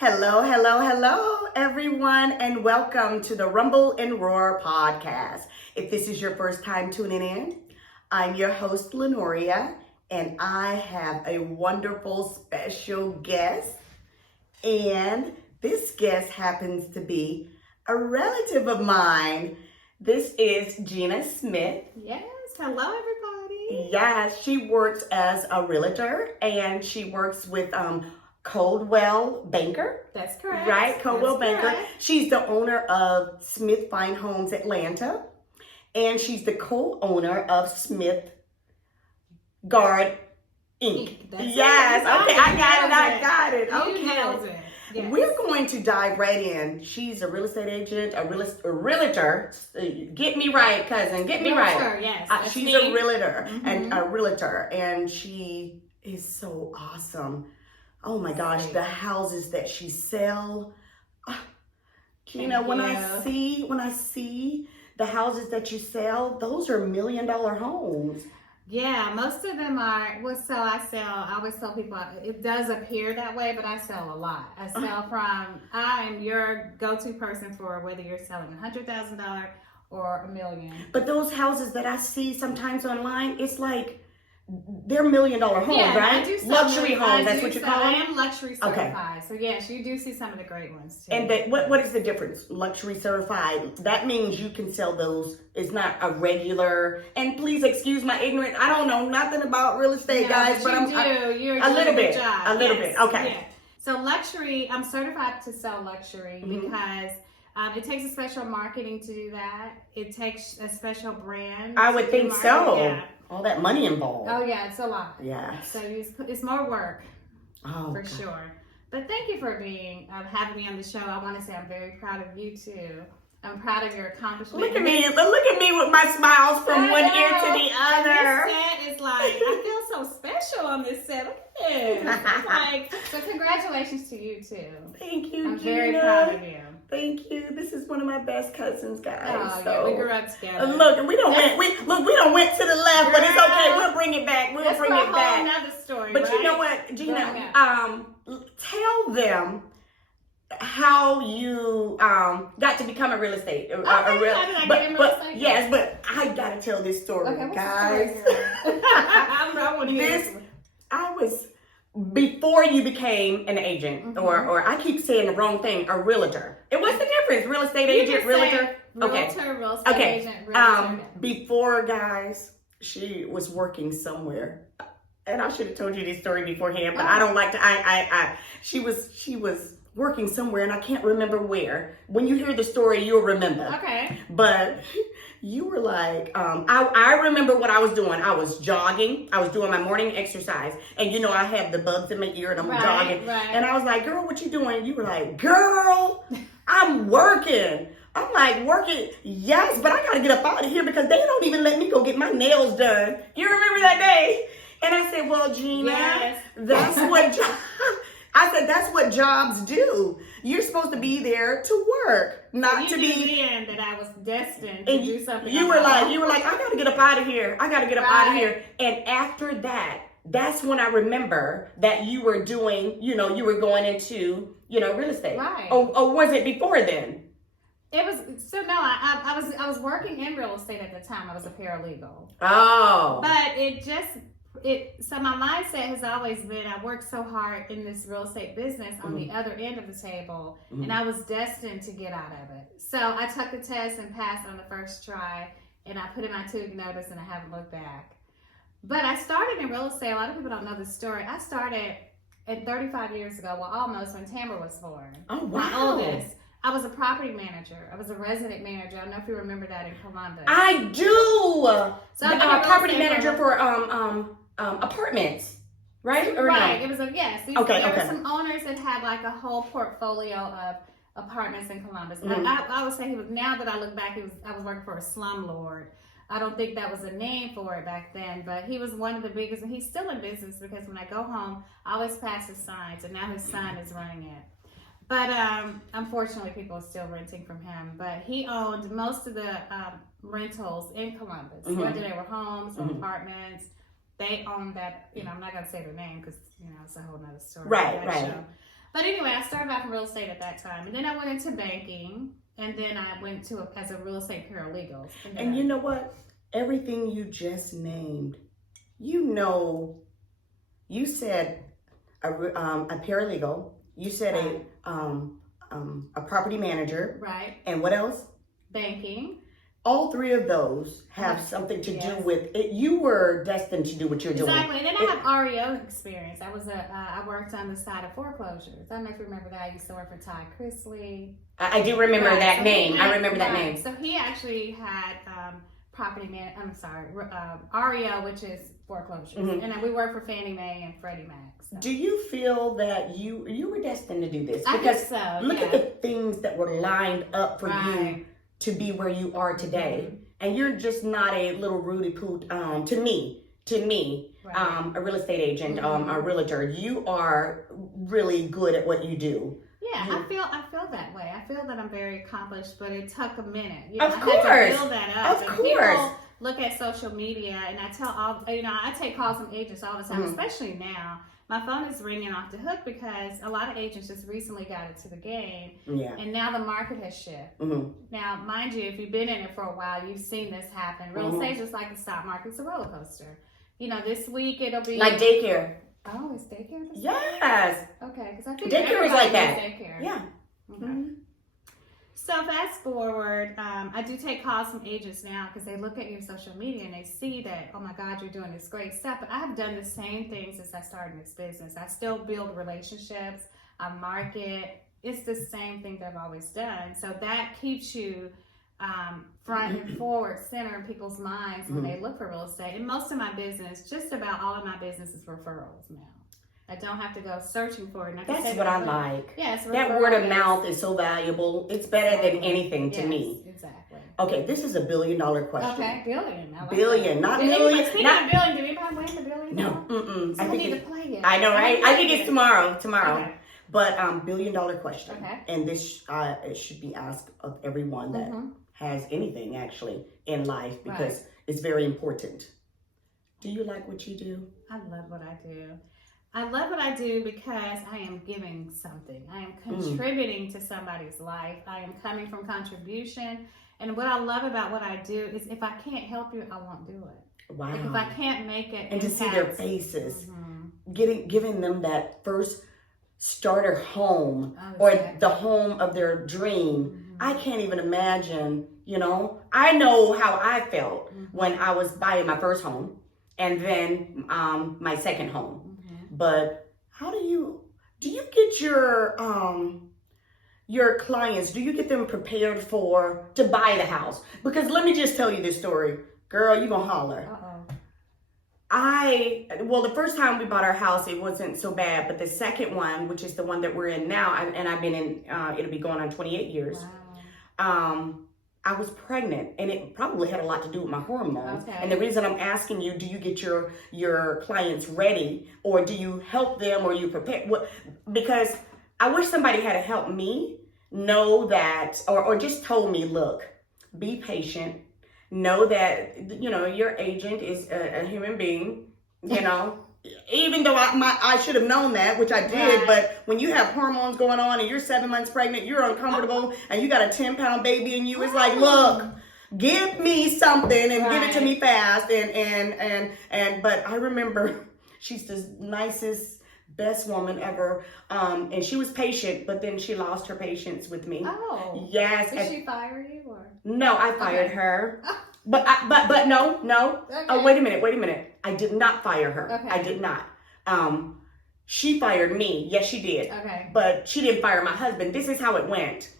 Hello, hello, hello, everyone, and welcome to the Rumble and Roar podcast. If this is your first time tuning in, I'm your host, Lenoria, and I have a wonderful special guest. And this guest happens to be a relative of mine. This is Gina Smith. Yes, hello, everybody. Yes, she works as a realtor, and she works with Coldwell Banker. That's correct. Right, Coldwell That's Banker. correct. She's the owner of Smith Fine Homes Atlanta, and she's the co-owner of Smith Guard Inc. That's Yes, it. okay, I got it. You nailed Okay. it. Yes. We're going to dive right in. She's a real estate agent, a realtor. Get me right, cousin. Get me right. Realtor, yes. She's me. a realtor Mhm. and she is so awesome. Oh my gosh, the houses that she sell. Gina, when I see the houses that you sell, those are $1 million homes. Yeah, most of them are. I always tell people it does appear that way, but I sell a lot. I am your go-to person for whether you're selling $100,000 or $1 million. But those houses that I see sometimes online, it's like they're $1 million homes, Yeah, right? I do sell Luxury those. homes, that's what you call I them? am luxury certified. So yes, you do see some of the great ones too. And what is the difference? Luxury certified. That means you can sell those. It's not a regular. And please excuse my ignorance. I don't know nothing about real estate, guys. But You're a little bit. Job. A little bit. Okay. Yeah. So luxury, I'm certified to sell luxury because it takes a special marketing to do that. It takes a special brand. I would think so. Yeah. All that money involved. Oh yeah, it's a lot. Yeah. So it's more work for God. sure. But thank you for having me on the show. I want to say I'm very proud of you too. I'm proud of your accomplishment. Look at me with my smiles from one ear to the other. This set is like, I feel so special on this set. Look at this. So congratulations to you too. Thank you, I'm Gina. very proud of you. Thank you. This is one of my best cousins, guys. Oh, so. yeah, we grew up together. Look, we don't went to the left, but it's okay. We'll bring it back. We'll bring it back. Another story. But right? you know what, Gina? Tell them how you got to become a real estate. How did I get in real estate? Yes, but I gotta tell this story, Okay, guys. what's the story? I want to hear this. I was before you became an agent, or I keep saying the wrong thing, a realtor. And what's the difference? Real estate agent, realtor. Realtor, real estate agent, realtor. Before, guys, she was working somewhere, and I should have told you this story beforehand, but I don't like to. She was working somewhere, and I can't remember where. When you hear the story, you'll remember. Okay. But you were like, I remember what I was doing. I was jogging. I was doing my morning exercise. And you know, I have the bugs in my ear and I'm jogging. Right. And I was like, girl, what you doing? You were like, girl, I'm working. I'm like, working? Yes, but I got to get up out of here because they don't even let me go get my nails done. You remember that day? And I said, well, Gina, yes. That's what jobs do. You're supposed to be there to work, not to be. Then that I was destined to do something. You were like, I gotta get up out of here. I gotta get up out of here. And after that, that's when I remember that you were doing, you were going into, real estate. Right. Or was it before then? It was. So no, I was working in real estate at the time. I was a paralegal. Oh. But so my mindset has always been, I worked so hard in this real estate business on the other end of the table, and I was destined to get out of it. So I took the test and passed on the first try, and I put in my 2-week notice, and I haven't looked back. But I started in real estate. A lot of people don't know this story. I started at 35 years ago, almost when Tamara was born. Oh, wow. My oldest. I was a property manager. I was a resident manager. I don't know if you remember that in Columbus. I do. So I'm a property manager for apartments, right? Or right. No? It was there were some owners that had like a whole portfolio of apartments in Columbus. I would say now that I look back, I was working for a slumlord. I don't think that was a name for it back then, but he was one of the biggest, and he's still in business because when I go home, I always pass his signs, and now his son is running it. But unfortunately, people are still renting from him. But he owned most of the rentals in Columbus, whether they were homes or apartments. They owned that. I'm not gonna say their name because it's a whole nother story. Right. But anyway, I started off in real estate at that time, and then I went into banking, and then I went to as a real estate paralegal. And you know what? Everything you just named, you said a paralegal, you said a property manager, right? And what else? Banking. All three of those have something to do with it. You were destined to do what you're doing. Exactly. And then I have REO experience. I worked on the side of foreclosures. I don't know if you remember that. I used to work for Ty Chrisley. I do remember that name. I remember that name. So he actually had REO, which is foreclosures. Mm-hmm. And then we worked for Fannie Mae and Freddie Mac. So. Do you feel that you were destined to do this? Because I think so. Look at the things that were lined up for you to be where you are today. Mm-hmm. And you're just not a little Rudy Poot, to me, a real estate agent, mm-hmm. A realtor. You are really good at what you do. Yeah, I feel that way. I feel that I'm very accomplished, but it took a minute. Of course. I had to build that up. Of course. People look at social media, and I take calls from agents all the time, mm-hmm. especially now. My phone is ringing off the hook because a lot of agents just recently got into the game. Yeah. And now the market has shifted. Mm-hmm. Now, mind you, if you've been in it for a while, you've seen this happen. Real estate is just like the stock market. It's a roller coaster. This week it'll be... Like daycare. Oh, it's daycare? Yes. Okay, because I think daycare is like that. Daycare. Yeah. Okay. Mm-hmm. So fast forward, I do take calls from agents now because they look at your social media and they see that, oh my God, you're doing this great stuff. But I have done the same thing since I started this business. I still build relationships. I market. It's the same thing that I've always done. So that keeps you front and forward, center in people's minds when they look for real estate. And most of my business, just about all of my business is referrals now. I don't have to go searching for it. That's what I like. Yes, that word of mouth is so valuable. It's better than anything to me. Exactly. Okay, this is $1 billion question. Okay, billion. I like billion, that. not million. Speaking of billion, did anybody win the billion? No. So I need to play it. I know, right? I think it's tomorrow. Okay. But $1 billion question. Okay. And this it should be asked of everyone that has anything actually in life because it's very important. Do you like what you do? I love what I do. I love what I do because I am giving something. I am contributing to somebody's life. I am coming from contribution. And what I love about what I do is if I can't help you, I won't do it. Wow. Like if I can't make it. And to see their faces, giving them that first starter home or the home of their dream. I can't even imagine, I know how I felt when I was buying my first home and then my second home. But how do you get your clients, do you get them prepared to buy the house? Because let me just tell you this story. Girl, you gonna holler. The first time we bought our house, it wasn't so bad, but the second one, which is the one that we're in now, and I've been in, it'll be going on 28 years. Wow. I was pregnant, and it probably had a lot to do with my hormones. Okay. And the reason I'm asking you, do you get your clients ready, or do you help them, or you prepare? Because I wish somebody had to help me know that, or just told me, look, be patient. Know that, your agent is a human being, even though I should have known that, which I did, but when you have hormones going on and you're 7 months pregnant, you're uncomfortable and you got a 10-pound baby in you, it's like, look, give me something and give it to me fast. But I remember she's the nicest, best woman ever. And she was patient, but then she lost her patience with me. Oh. Yes. Did she fire you or? No, I fired her. But no. Okay. Oh, wait a minute. I did not fire her. Okay. I did not. She fired me. Yes, she did. Okay. But she didn't fire my husband. This is how it went.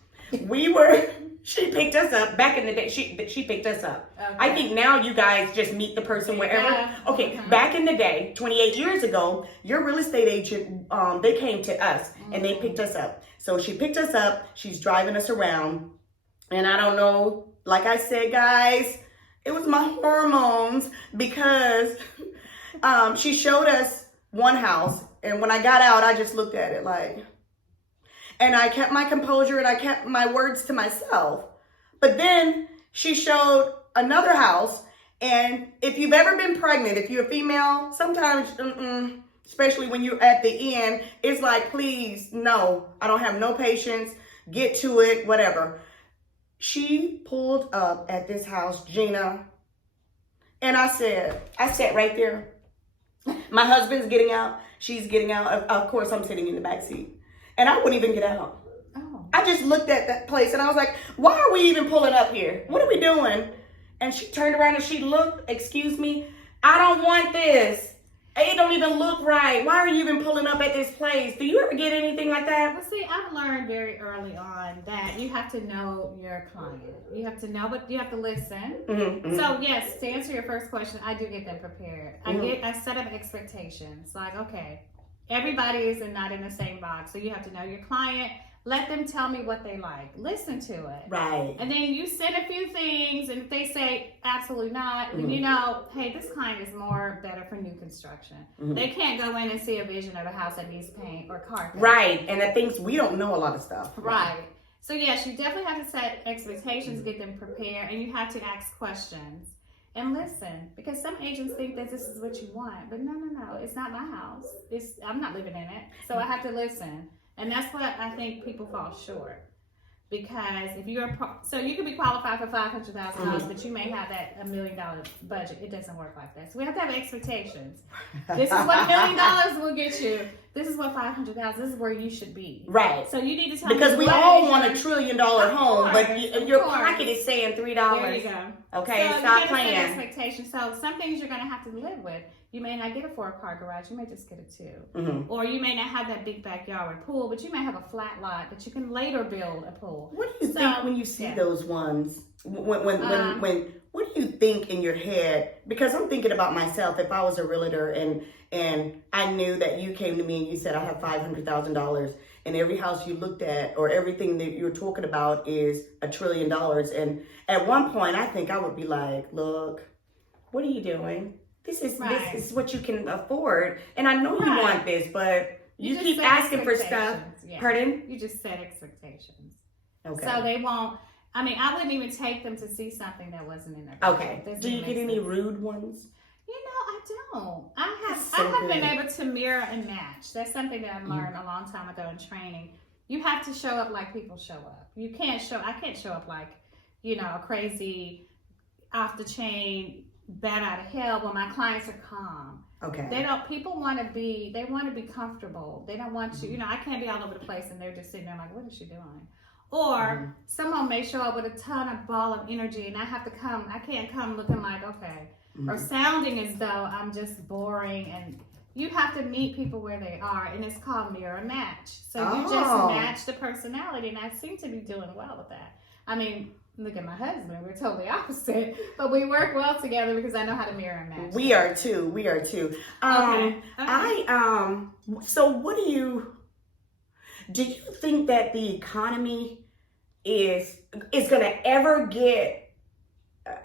She picked us up back in the day. She picked us up. Okay. I think now you guys just meet the person wherever. Yeah. Okay. Back in the day, 28 years ago, your real estate agent, they came to us and they picked us up. So she picked us up. She's driving us around. And I don't know, like I said, guys, it was my hormones because she showed us one house. And when I got out, I just looked at it and I kept my composure and I kept my words to myself. But then she showed another house. And if you've ever been pregnant, if you're a female, sometimes especially when you're at the end. It's like, please, no, I don't have no patience. Get to it, whatever. She pulled up at this house, Gina, and I sat right there. My husband's getting out. She's getting out. Of course, I'm sitting in the back seat. And I wouldn't even get out. Oh. I just looked at that place and I was like, why are we even pulling up here? What are we doing? And she turned around and she looked, excuse me, I don't want this. It don't even look right. Why are you even pulling up at this place? Do you ever get anything like that? Well, see, I've learned very early on that you have to know your client. You have to know, but you have to listen. Mm-hmm. So yes, to answer your first question, I do get them prepared. I set up expectations. Like, okay, everybody is not in the same box, so you have to know your client. Let them tell me what they like. Listen to it. Right. And then you send a few things, and if they say absolutely not, then you know, hey, this client is better for new construction. They can't go in and see a vision of a house that needs paint or carpet. Right. And the things we don't know a lot of stuff. Right. So yes, you definitely have to set expectations, get them prepared, and you have to ask questions and listen, because some agents think that this is what you want, but no, it's not my house. I'm not living in it, so I have to listen. And that's what I think people fall short. Because if you're, so you could be qualified for $500,000, but you may have that $1 million budget. It doesn't work like that. So we have to have expectations. This is what $1 million will get you. This is what $500,000. This is where you should be. Right. So you need to tell because me we all want $1 trillion home, but your course. pocket is saying $3. There you go. Okay, so stop you playing. Set expectations. So some things you're going to have to live with. You may not get a 4-car garage. You may just get a 2. Or you may not have that big backyard with pool, but you may have a flat lot that you can later build a pool. What do you think when you see those ones? When what do you think in your head? Because I'm thinking about myself. If I was a realtor and I knew that you came to me and you said I have $500,000, and every house you looked at or everything that you're talking about is $1 trillion, and at one point I think I would be like, look, what are you doing? This is what you can afford, and I know you want this, but you keep asking for stuff. Yeah. Pardon? You just set expectations. Okay. So they won't. I mean, I wouldn't even take them to see something that wasn't in their budget. Okay. Do you get any rude ones? You know, I don't. I have been able to mirror and match. That's something that I learned a long time ago in training. You have to show up like people show up. I can't show up like, you know, a crazy, off the chain, bat out of hell when my clients are calm. Okay. People want to be comfortable. They don't want to, you know, I can't be all over the place and they're just sitting there like, what is she doing? Or someone may show up with a ton of ball of energy and I can't come looking like, okay, or sounding as though I'm just boring. And you have to meet people where they are, and it's called mirror match. So you just match the personality, and I seem to be doing well with that. I mean, look at my husband. We're totally opposite, but we work well together because I know how to mirror and match. We are too. Okay. So what do you think that the economy is going to ever get?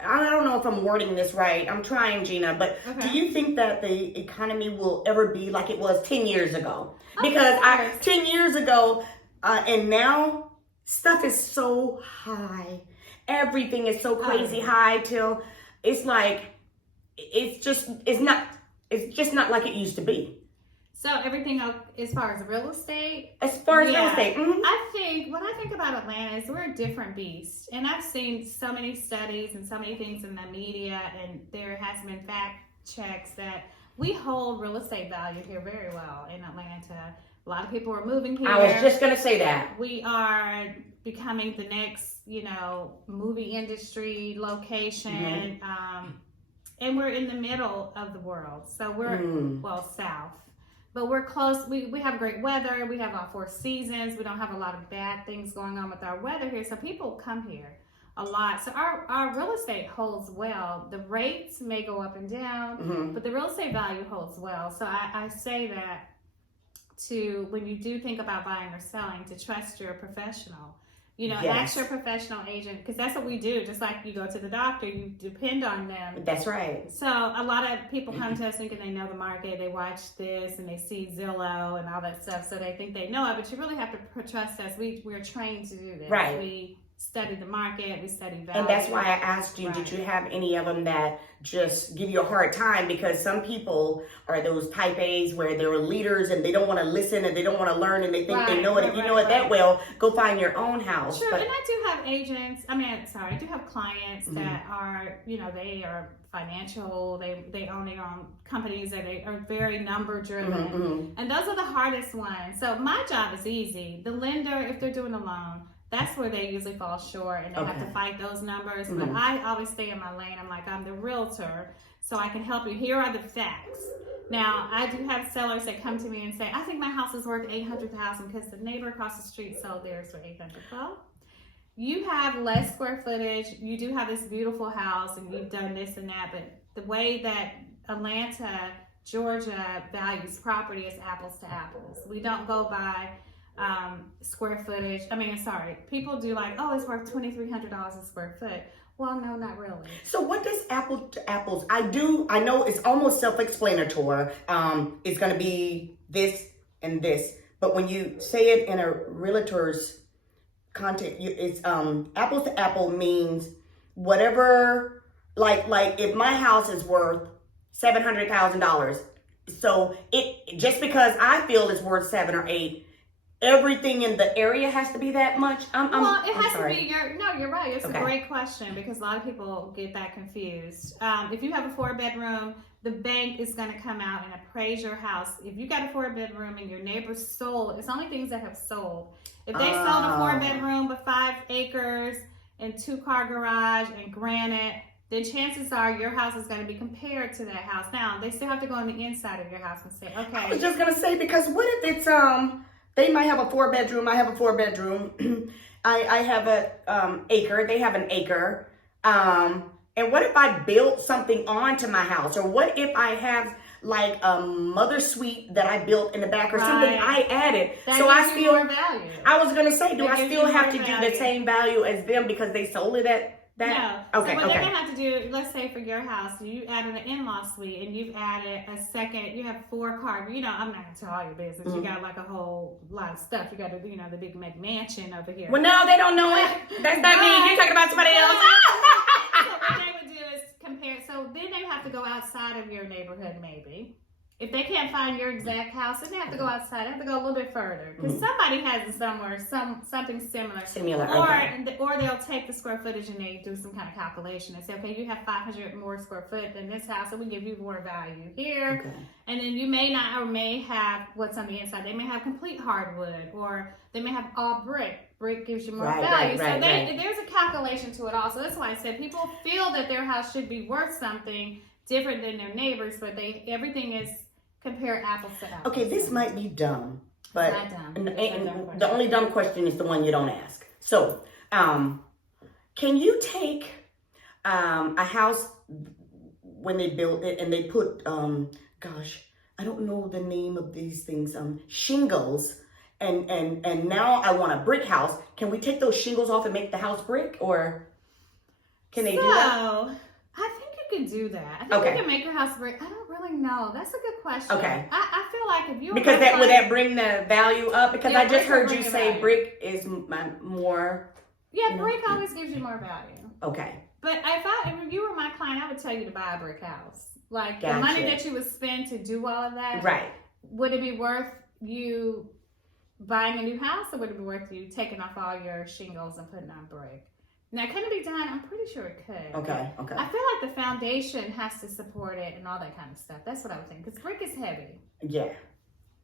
I don't know if I'm wording this right. I'm trying, Gina, but do you think that the economy will ever be like it was 10 years ago? Because 10 years ago and now, stuff is so high. Everything is so crazy high till it's like, it's just not like it used to be. So everything else, as far as real estate? As far as real estate. Mm-hmm. When I think about Atlanta, is we're a different beast. And I've seen so many studies and so many things in the media, and there has been fact checks that we hold real estate value here very well in Atlanta. A lot of people are moving here. I was just going to say that. We are becoming the next, you know, movie industry location. And we're in the middle of the world. So we're, south. But we're close. We have great weather. We have our 4 seasons. We don't have a lot of bad things going on with our weather here. So people come here a lot. So our real estate holds well. The rates may go up and down, but the real estate value holds well. So I say that when you do think about buying or selling, to trust your professional. You know, ask your professional agent, because that's what we do. Just like you go to the doctor, you depend on them. That's right. So a lot of people come to us thinking they know the market. They watch this and they see Zillow and all that stuff, so they think they know it. But you really have to trust us. We're trained to do this. Right. study the market, we study value. And that's why I asked you, did you have any of them that just give you a hard time? Because some people are those type A's where they're leaders and they don't want to listen and they don't want to learn and they think they know it. If you know it that well, go find your own house. Sure, and I do have agents. I do have clients that are, they are financial. They own their own companies, and they are very number driven. And those are the hardest ones. So my job is easy. The lender, if they're doing a loan, that's where they usually fall short and they have to fight those numbers. But I always stay in my lane. I'm the realtor, so I can help you. Here are the facts. Now, I do have sellers that come to me and say, I think my house is worth $800,000 because the neighbor across the street sold theirs for $800,000. Well, you have less square footage. You do have this beautiful house and you've done this and that. But the way that Atlanta, Georgia values property is apples to apples. We don't go by square footage. People do like, oh, it's worth $2,300 a square foot. Well, no, not really. So what does apple to apples? I know it's almost self-explanatory. It's going to be this and this. But when you say it in a realtor's content, it's apples to apple means whatever, like if my house is worth $700,000. So it, just because I feel it's worth 7 or 8, everything in the area has to be that much? It has to be you're right. It's a great question because a lot of people get that confused. If you have a 4-bedroom, the bank is going to come out and appraise your house. If you got a 4-bedroom and your neighbor sold, it's only things that have sold. If they sold a 4-bedroom with 5 acres and 2-car garage and granite, then chances are your house is going to be compared to that house. Now, they still have to go on the inside of your house and say, okay. I was just going to say, because what if it's, they might have a 4-bedroom. I have a 4-bedroom. I have a acre. They have an acre. And what if I built something onto my house? Or what if I have like a mother suite that I built in the back or something I added? That so I still more value. I was going to say, do I still have to give the same value as them because they sold it at that? No. Okay, so what they're going to have to do, let's say for your house, you added an in-law suite and you've added a second, you have 4-car, I'm not going to tell all your business. You got like a whole lot of stuff. You got the big McMansion over here. Well, no, they don't know it. That's not me. You're talking about somebody else. So what they would do is compare. So then they have to go outside of your neighborhood maybe. If they can't find your exact house, then they have to go outside. They have to go a little bit further because somebody has it somewhere, something similar. Or they'll take the square footage and they do some kind of calculation and say, okay, you have 500 more square foot than this house, so we give you more value here. Okay. And then you may not or may have what's on the inside. They may have complete hardwood, or they may have all brick. Brick gives you more value. There's a calculation to it also. That's why I said people feel that their house should be worth something different than their neighbors, but everything is compare apples to apples. Okay, this might be dumb, but it's not dumb. The only dumb question is the one you don't ask. So, can you take a house when they built it and they put, I don't know the name of these things, shingles, and now I want a brick house. Can we take those shingles off and make the house brick, or can they do that? I think you can do that. I think you can make your house brick. I don't really know. That's a good question. Okay. I feel like if you would that bring the value up? Because I just heard you say brick is more. Yeah, brick always gives you more value. Okay. But if you were my client, I would tell you to buy a brick house. Like the money that you would spend to do all of that. Right. Would it be worth you buying a new house, or would it be worth you taking off all your shingles and putting on brick? Now, can it be done? I'm pretty sure it could. Okay. I feel like the foundation has to support it and all that kind of stuff. That's what I would think, because brick is heavy. Yeah.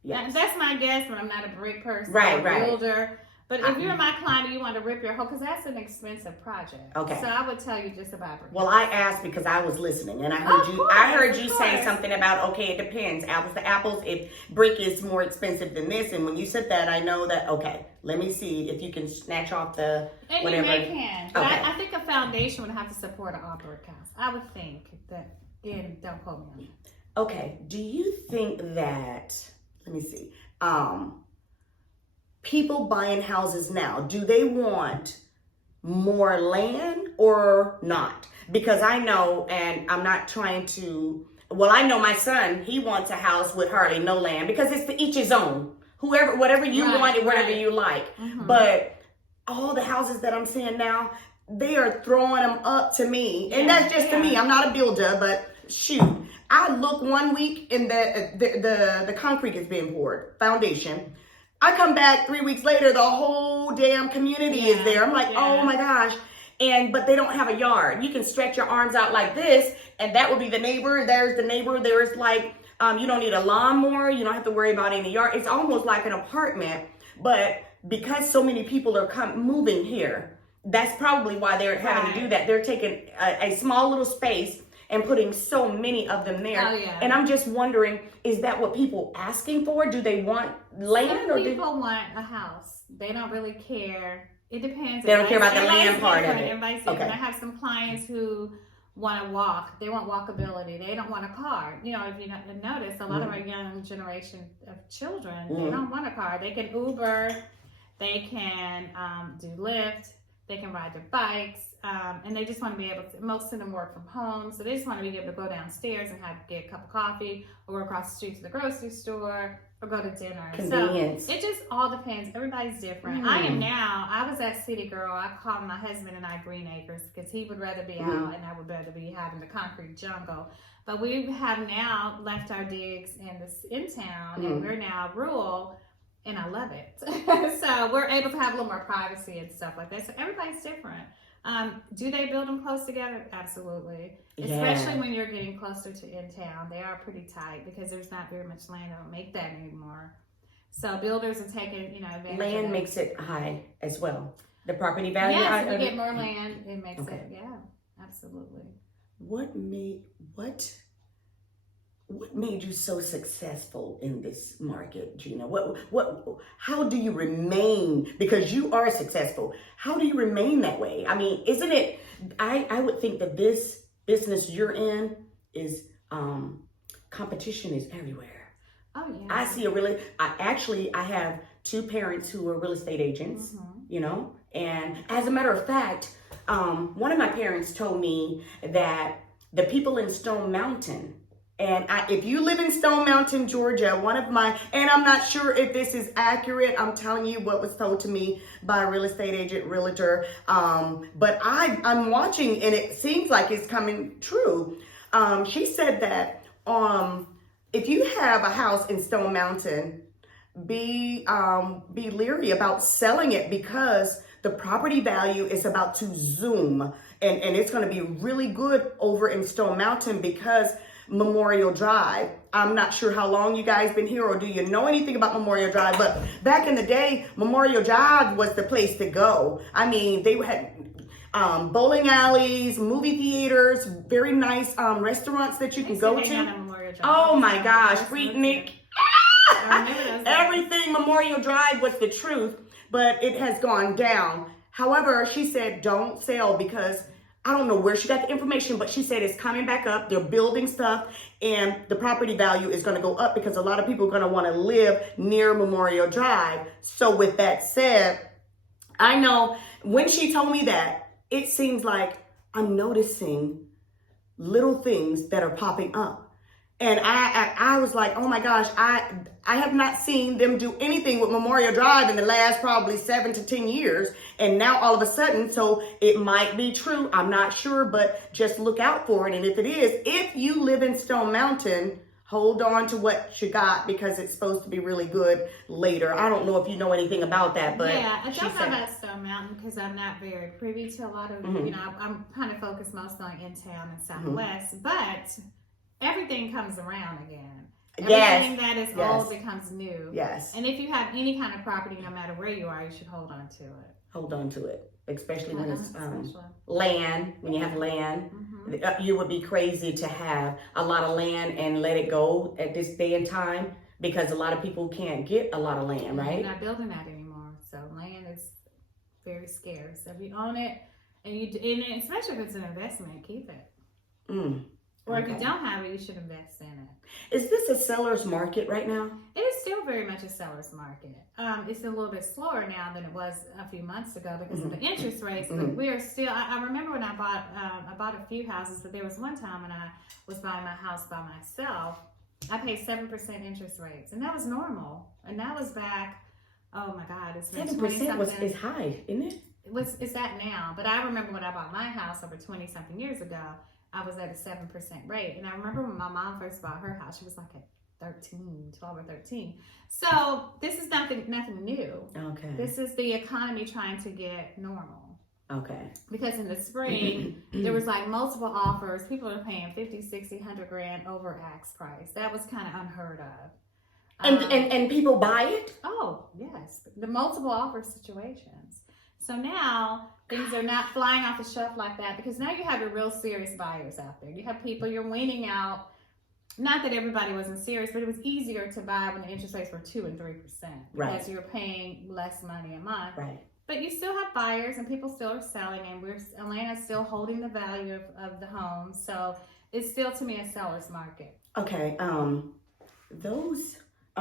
Yes. That's my guess, but I'm not a brick person. Right. Builder. But if you're my client and you want to rip your whole, because that's an expensive project. Okay. So I would tell you just about brick. Well, I asked because I was listening, and I heard you say something about, it depends, apples to apples. If brick is more expensive than this, and when you said that, I know that. Okay, let me see if you can snatch off the whatever. And you can. But I think a foundation would have to support an all brick house. I would think that. Again, don't quote me on that. Okay. Do you think that? Let me see. People buying houses now, do they want more land or not? Because I know, and I'm not trying to, I know my son, he wants a house with hardly no land because it's to each his own. Whatever you want, whatever you like. Mm-hmm. But all the houses that I'm seeing now, they are throwing them up to me. And Yeah, that's just to me. I'm not a builder, but shoot. I look one week and the concrete is being poured, foundation. I come back 3 weeks later, the whole damn community is there. I'm like, oh my gosh. But they don't have a yard. You can stretch your arms out like this, and that would be the neighbor. There's the neighbor. There's like, you don't need a lawnmower. You don't have to worry about any yard. It's almost like an apartment, but because so many people are moving here, that's probably why they're having to do that. They're taking a small little space and putting so many of them there. Oh, yeah. And I'm just wondering, is that what people asking for? Do they want land? Some people want a house. They don't really care. It depends. They don't care about the land part of it. Everybody's different. I have some clients who want to walk. They want walkability. They don't want a car. You know, if you notice, a lot of our young generation of children, they don't want a car. They can Uber. They can do Lyft. They can ride their bikes. And they just want to be able to, most of them work from home. So they just want to be able to go downstairs and get a cup of coffee or go across the street to the grocery store or go to dinner. Convenience. So it just all depends. Everybody's different. I was at City Girl. I called my husband and I Green Acres because he would rather be out and I would rather be having the concrete jungle. But we have now left our digs in town and we're now rural. And I love it. So we're able to have a little more privacy and stuff like that. So everybody's different. Do they build them close together? Absolutely. Yeah. Especially when you're getting closer to in town. They are pretty tight because there's not very much land. They don't make that anymore. So builders are taking, advantage Land of it. makes it high as well. The property value. Yes, if you get more land, it makes it. Yeah, absolutely. What made you so successful in this market, Gina? How do you remain, because you are successful, how do you remain that way? I mean, isn't it, I would think that this business you're in is, competition is everywhere. Oh, yeah. I see I have two parents who are real estate agents, and as a matter of fact, one of my parents told me that the people in Stone Mountain, and if you live in Stone Mountain, Georgia, and I'm not sure if this is accurate, I'm telling you what was told to me by a real estate agent, realtor, but I'm watching and it seems like it's coming true. She said that if you have a house in Stone Mountain, be leery about selling it because the property value is about to zoom and it's going to be really good over in Stone Mountain because Memorial Drive. I'm not sure how long you guys been here or do you know anything about Memorial Drive, but back in the day, Memorial Drive was the place to go. I mean, they had bowling alleys, movie theaters, very nice restaurants that you can go to. Oh my gosh, Freaknik. Everything Memorial Drive was the truth, but it has gone down. However, she said don't sell because I don't know where she got the information, but she said it's coming back up. They're building stuff and the property value is going to go up because a lot of people are going to want to live near Memorial Drive. So with that said, I know when she told me that, it seems like I'm noticing little things that are popping up. And I was like, oh my gosh, I have not seen them do anything with Memorial Drive in the last probably 7 to 10 years. And now all of a sudden, so it might be true. I'm not sure, but just look out for it. And if it is, if you live in Stone Mountain, hold on to what you got because it's supposed to be really good later. I don't know if you know anything about that, but yeah, I don't know about Stone Mountain because I'm not very privy to a lot of, I'm kind of focused mostly on in town and Southwest, but everything comes around again. Everything that is old becomes new. Yes. And if you have any kind of property, no matter where you are, you should hold on to it. Hold on to it, especially when it's land, when you have land. You would be crazy to have a lot of land and let it go at this day and time because a lot of people can't get a lot of land, right? You're not building that anymore. So land is very scarce. So if you own it, and especially if it's an investment, keep it. Or if you don't have it, you should invest in it. Is this a seller's market right now? It is still very much a seller's market. It's a little bit slower now than it was a few months ago because of the interest rates. But we are still. I remember when I bought a few houses, but there was one time when I was buying my house by myself. I paid 7% interest rates, and that was normal. And that was back oh my God, it's been 7% is high, isn't it? It's that now, but I remember when I bought my house over 20 something years ago, I was at a 7% rate. And I remember when my mom first bought her house, she was like at 12 or 13. So this is nothing new. Okay. This is the economy trying to get normal. Okay. Because in the spring, there was like multiple offers. People are paying 50, 60, 100 grand over ask price. That was kind of unheard of. And people buy it? Oh, yes. The multiple offer situations. So now things are not flying off the shelf like that, because now you have your real serious buyers out there. You have people you're weaning out. Not that everybody wasn't serious, but it was easier to buy when the interest rates were 2 and 3%, because you're paying less money a month. Right. But you still have buyers, and people still are selling, and Atlanta's still holding the value of the home. So it's still, to me, a seller's market. Okay. I'm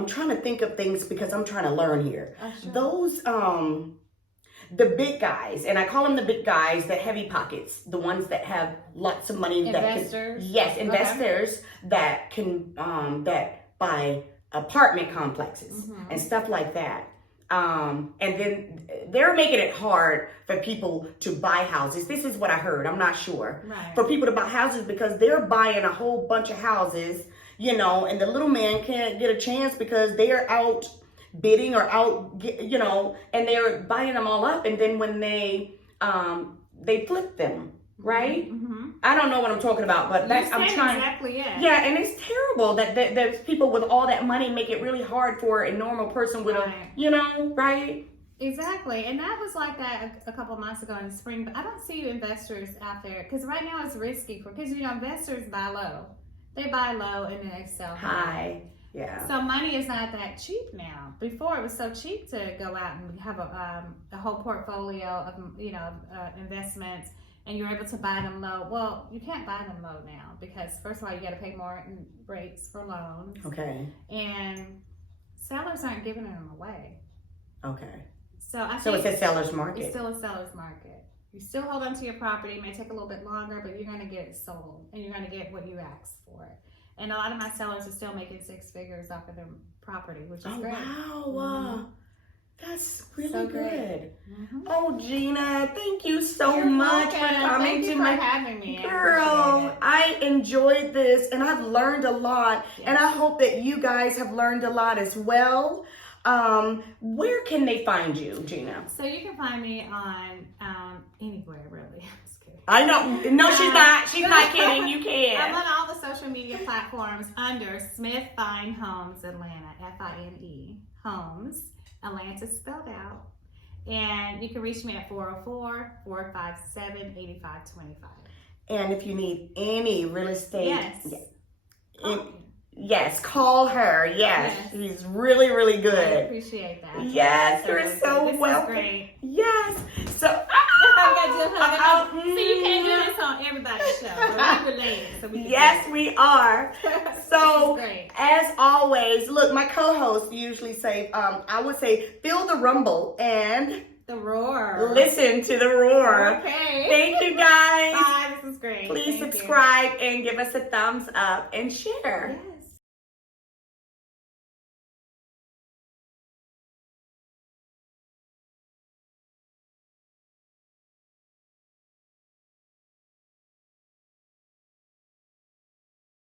trying to think of things because I'm trying to learn here. Oh, sure. Those, the big guys, and I call them the big guys, the heavy pockets, the ones that have lots of money. Investors? Investors that can, that buy apartment complexes and stuff like that. And then they're making it hard for people to buy houses. This is what I heard. I'm not sure. Right. For people to buy houses because they're buying a whole bunch of houses, you know, and the little man can't get a chance because they're out bidding or out, you know, and they're buying them all up. And then when they flip them, right? Mm-hmm. I don't know what I'm talking about, but that's, I'm trying. Exactly, yeah. Yeah, and it's terrible that there's people with all that money make it really hard for a normal person with a, you know, right? Exactly, and that was like that a couple months ago in the spring. But I don't see investors out there, because right now it's risky because you know investors buy low, they buy low and then they sell high. Yeah. So money is not that cheap now. Before it was so cheap to go out and have a whole portfolio of investments, and you're able to buy them low. Well, you can't buy them low now because first of all you got to pay more in rates for loans. Okay. And sellers aren't giving them away. Okay. So it's a seller's market. It's still a seller's market. You still hold on to your property. It may take a little bit longer, but you're going to get it sold, and you're going to get what you asked for it. And a lot of my sellers are still making 6 figures off of their property, which is great. Wow. Mm-hmm. That's really so good. Mm-hmm. Oh, Gina, thank you so You're much welcome. for coming Thank you to for having me. Girl, I enjoyed this and I've learned a lot. Yes. And I hope that you guys have learned a lot as well. Where can they find you, Gina? So you can find me on anywhere, really. I'm just kidding. I know. No, she's not. She's not kidding. You can. I'm on all the social media platforms under Smith Fine Homes Atlanta, Fine Homes. Atlanta spelled out. And you can reach me at 404-457-8525. And if you need any real estate, yes, call her. Yes, she's really, really good. I appreciate that. Yes, you're so welcome. Great. Yes. So, so you can't do this on everybody's show. We're related, so we are. So, as always, look, my co-hosts usually say, I would say, feel the rumble and the roar. Listen to the roar. Okay. Thank you, guys. Bye. This is great. Please subscribe and give us a thumbs up and share. Yes.